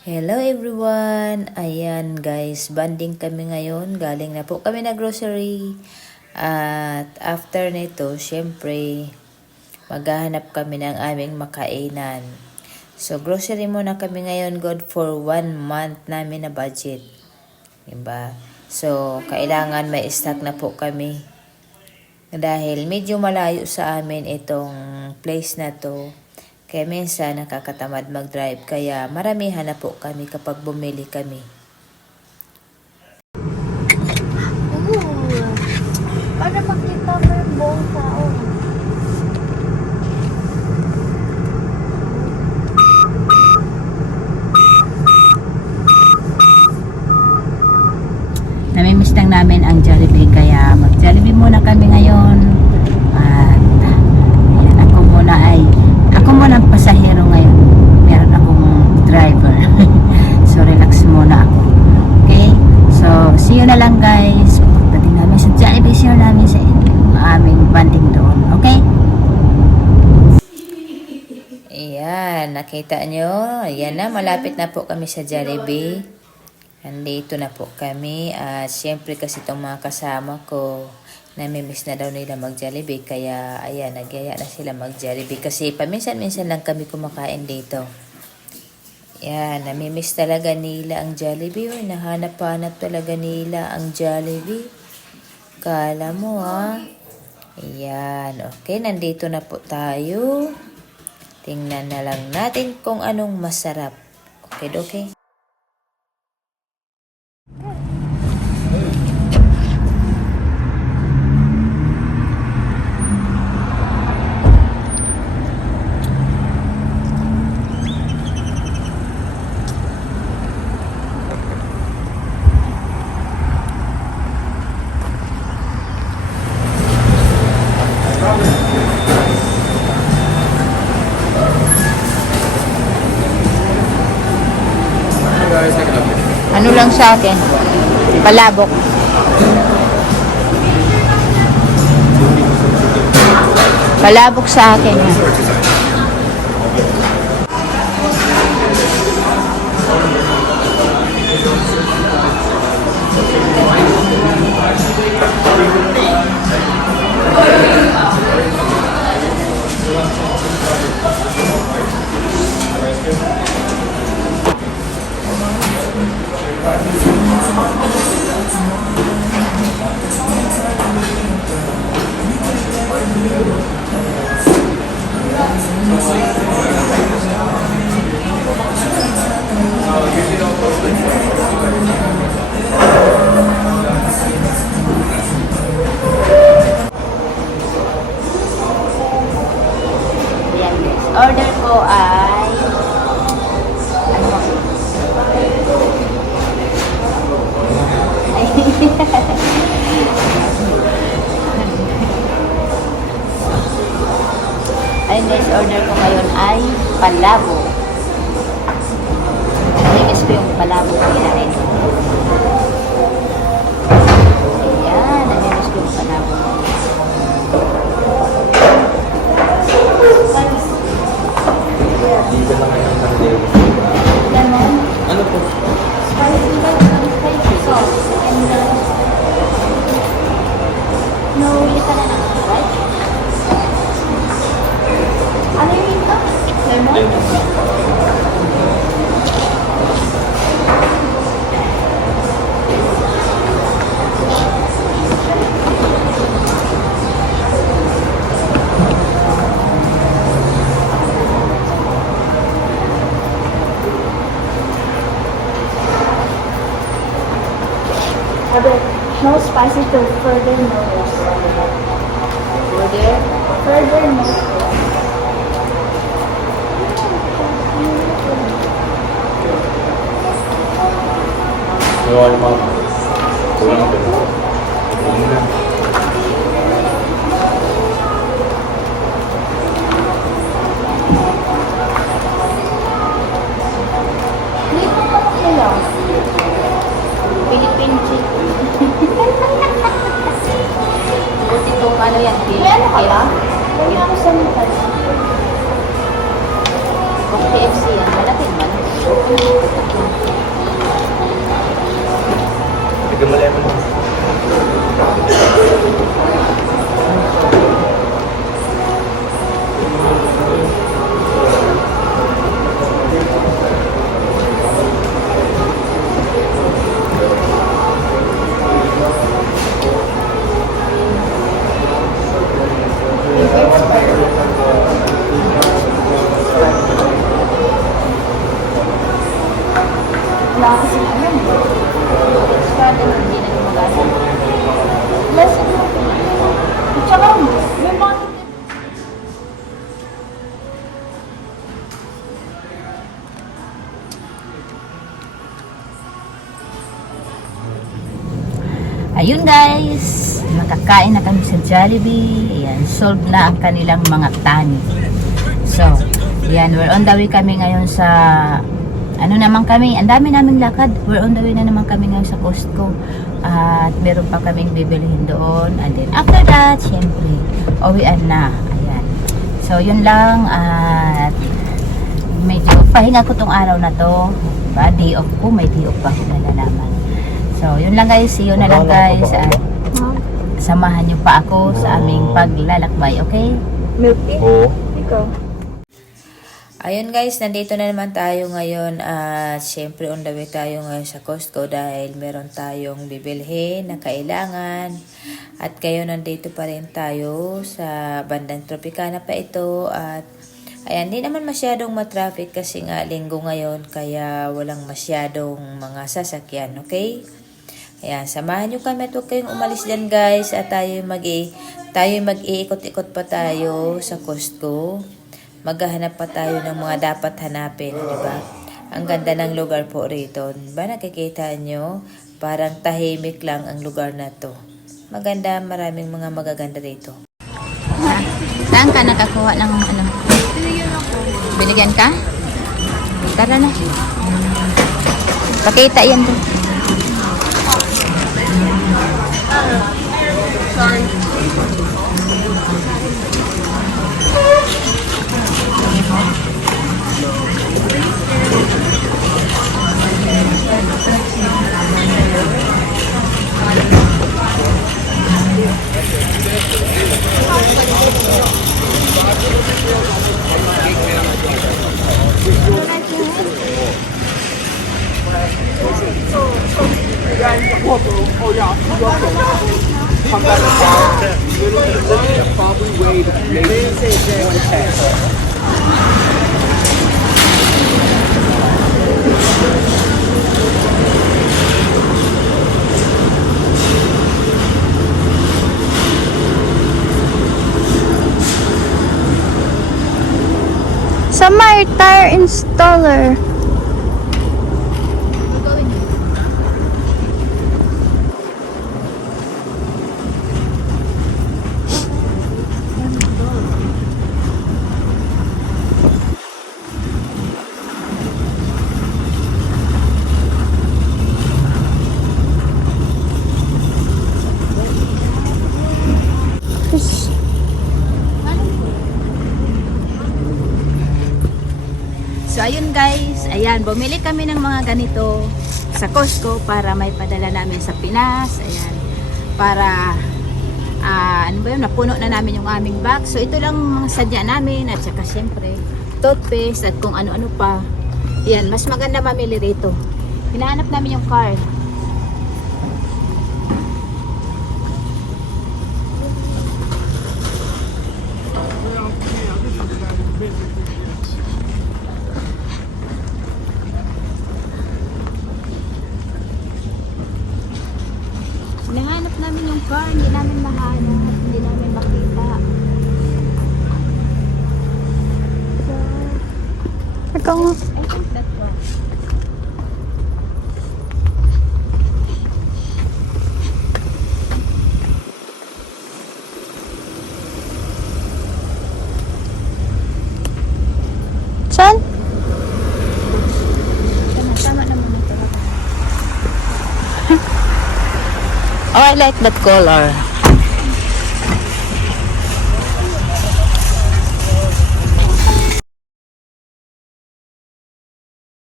Hello everyone! Ayan guys, banding kami ngayon. Galing na po kami na grocery. At after nito, syempre, maghahanap kami ng aming makainan. So, grocery muna kami ngayon, good for 1 month namin na budget. Diba? So, kailangan may stock na po kami. Dahil medyo malayo sa amin itong place na to. Kaya minsan nakakatamad mag-drive. Kaya maramihan na po kami kapag bumili kami. Para makita mo yung buong tao. Namimiss lang namin ang Jollibee. Kaya mag-Jollibee muna kami ngayon. At yan, ako muna ang pasahero ngayon. Meron akong driver. So relax muna ako. Okay? So see you na lang guys. Pagdating namin sa Jollibee, share namin sa aming banding doon. Okay? Ayan, nakita nyo. Ayan na, malapit na po kami sa Jollibee. Nandito na po kami. At syempre kasi itong mga kasama ko, namimiss na daw nila mag-Jollibee. Kaya ayan, nagyaya na sila mag-Jollibee. Kasi paminsan-minsan lang kami kumakain dito. Ayan, namimiss talaga nila ang Jollibee. Uy, nahanap-hanap talaga nila ang Jollibee. Kala mo ha. Ayan, okay, nandito na po tayo. Tingnan na lang natin kung anong masarap. Okay, okay. Ano lang sa akin? Palabok. Palabok sa akin. Order ko ay ayun guys, order ko ngayon ay palabo. Namimiss ko yung palabo ko kinain. Ayan, namimiss ko yung palabo. Dito na ngayon ng day. Ganon. Ano po? Spicy sauce. And no, lita na lang, right? Ano yung ito? Lemon? No spicy to further noodles. Further noodles. Yung mga kulang din. Kulang na. Dito pa sila. Philippine chicken. Buti itong ano yan, May ano ka ba? May ako sa mukha. KFC yan, malapit man. Wala kasi alam mo. Sigurado hindi na gumagana. Less. At saka, may mga Ayun guys, nakakain na kami sa Jollibee. Ayan, solved na ang kanilang mga tani. So, ayan, we're on the way kami ngayon sa, ano naman kami, ang dami naming lakad. We're on the way na naman kami ngayon sa Costco. At meron pa kaming bibilihin doon. And then after that, syempre, uwian na. Ayan. So, yun lang. At medyo pahinga ko tong araw na to. Diba? Day off ko, may day off pa ako na naman. So, yun lang guys. See you na lang guys. At samahan niyo pa ako sa aming paglalakbay, okay? milk tea. Oo. Ikaw. Ayun guys, nandito na naman tayo ngayon at syempre on the way tayo ngayon sa Costco dahil meron tayong bibilhin na kailangan. At kayo nandito pa rin tayo sa bandang Tropicana pa ito at ayan, di naman masyadong matraffic kasi nga linggo ngayon kaya walang masyadong mga sasakyan, okay? Ayan, samahan nyo kami at huwag kayong umalis dyan guys at tayo mag-iikot-ikot pa tayo sa Costco. Maghahanap pa tayo ng mga dapat hanapin, di ba? Ang ganda ng lugar po rito. Ba nakikita nyo? Parang tahimik lang ang lugar na to. Maganda, maraming mga magaganda rito. Saan ka nakakuha ng ano? Binigyan ka? Tara na. Pakita yan doon. Sorry. Sa my tire installer. So, ayun guys. Ayan, bumili kami ng mga ganito sa Costco para may padala namin sa Pinas. Ayan. Para, ano ba yun, napuno na namin yung aming box. So, ito lang mga sadya namin. At saka, syempre, toothpaste at kung ano-ano pa. Ayan, mas maganda mamili rito. Hinahanap namin yung card. Hinahanap namin yung car, hindi namin mahanap, hindi namin makita. So, Ikaw nga. I think that one. Saan? Tama naman ito. Oh, I like that color.